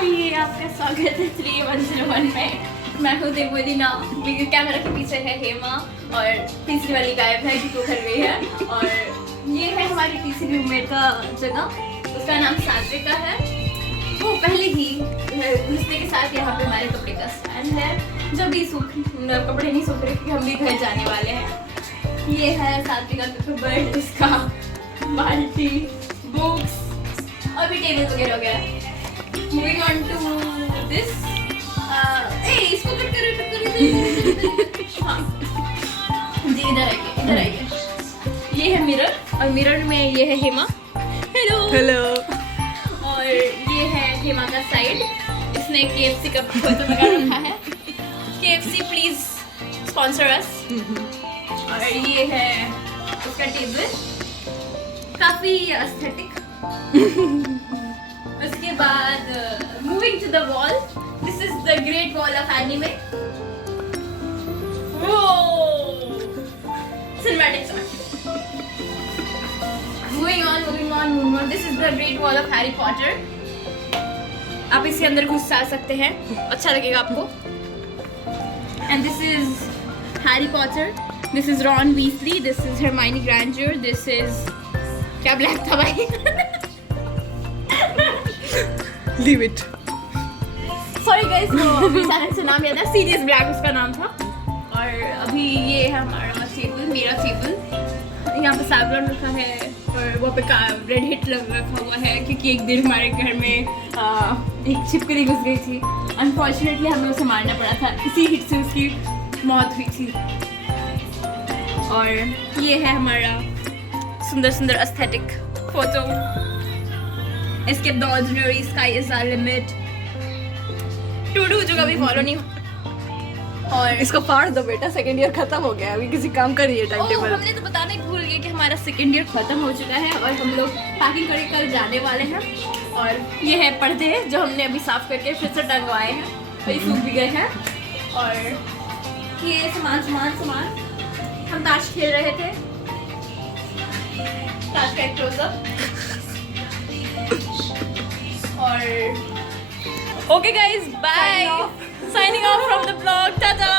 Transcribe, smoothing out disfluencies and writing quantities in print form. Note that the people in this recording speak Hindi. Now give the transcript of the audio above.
हाय, आपका स्वागत है 3101 में। मैं हूँ देबोलिना। मेरे कैमरा के पीछे है हेमा और तीसरी वाली गायब है जो घर गई है। और ये है हमारी तीसरी रूममेट का जगह, उसका नाम सात्विका है। वो पहले ही घुसने के साथ यहाँ पे हमारे कपड़े का स्टैंड है। जब भी कपड़े नहीं सूख रहे क्योंकि हम भी घर जाने वाले हैं। ये है सात्विका का कपबोर्ड, इसका बाल्टी, बुक्स और भी टेबल वगैरह हो गया। Moving on to this, इसको कट करो। हाँ जी, इधर आइए, इधर आइए। ये है मिरर और मिरर में ये है हेमा। Hello hello. और ये है हेमा का साइड, इसने KFC का फोटो लगा रखा है। KFC please sponsor us. और ये है उसका टेबल, काफी एस्थेटिक। उसके बाद moving to the wall, this is the great wall of anime. Cinematic shot. Moving on, this is the great wall of Harry Potter. आप इसके अंदर घुस जा सकते हैं, अच्छा लगेगा आपको। And this is Harry Potter, this is Ron Weasley, this is Hermione Granger, this is क्या ब्लैक था भाई? Leave it. सॉरी गाइस, वो अचानक से नाम याद है, सीरियस ब्लैक उसका नाम था। और अभी ये है हमारा टेबल, मेरा टेबल। यहाँ पे सैवलॉन रखा है और वो पे रेड हिट रखा हुआ है क्योंकि एक दिन हमारे घर में एक छिपकली घुस गई थी। अनफॉर्चुनेटली हमें उसे मारना पड़ा था, इसी हिट से उसकी मौत हुई थी। और ये है हमारा सुंदर सुंदर aesthetic photo. Escape the ordinary, sky is our limit. To do जो कभी फॉलो नहीं हो। और इसको फाड़ दो बेटा, सेकंड ईयर खत्म हो गया, अभी किसी काम का नहीं है टाइम टेबल। हमने तो बताना ही भूल गए कि हमारा सेकंड ईयर खत्म हो चुका है और हम लोग पैकिंग करके कल जाने वाले हैं। और ये है पर्दे जो हमने अभी साफ करके फिर से टंगवाए हैं, वही सूख भी गए हैं। और ये सामान हम ताश खेल रहे थे, ताश का एक क्लोजअप। और okay guys, bye, signing off from the blog, Tata.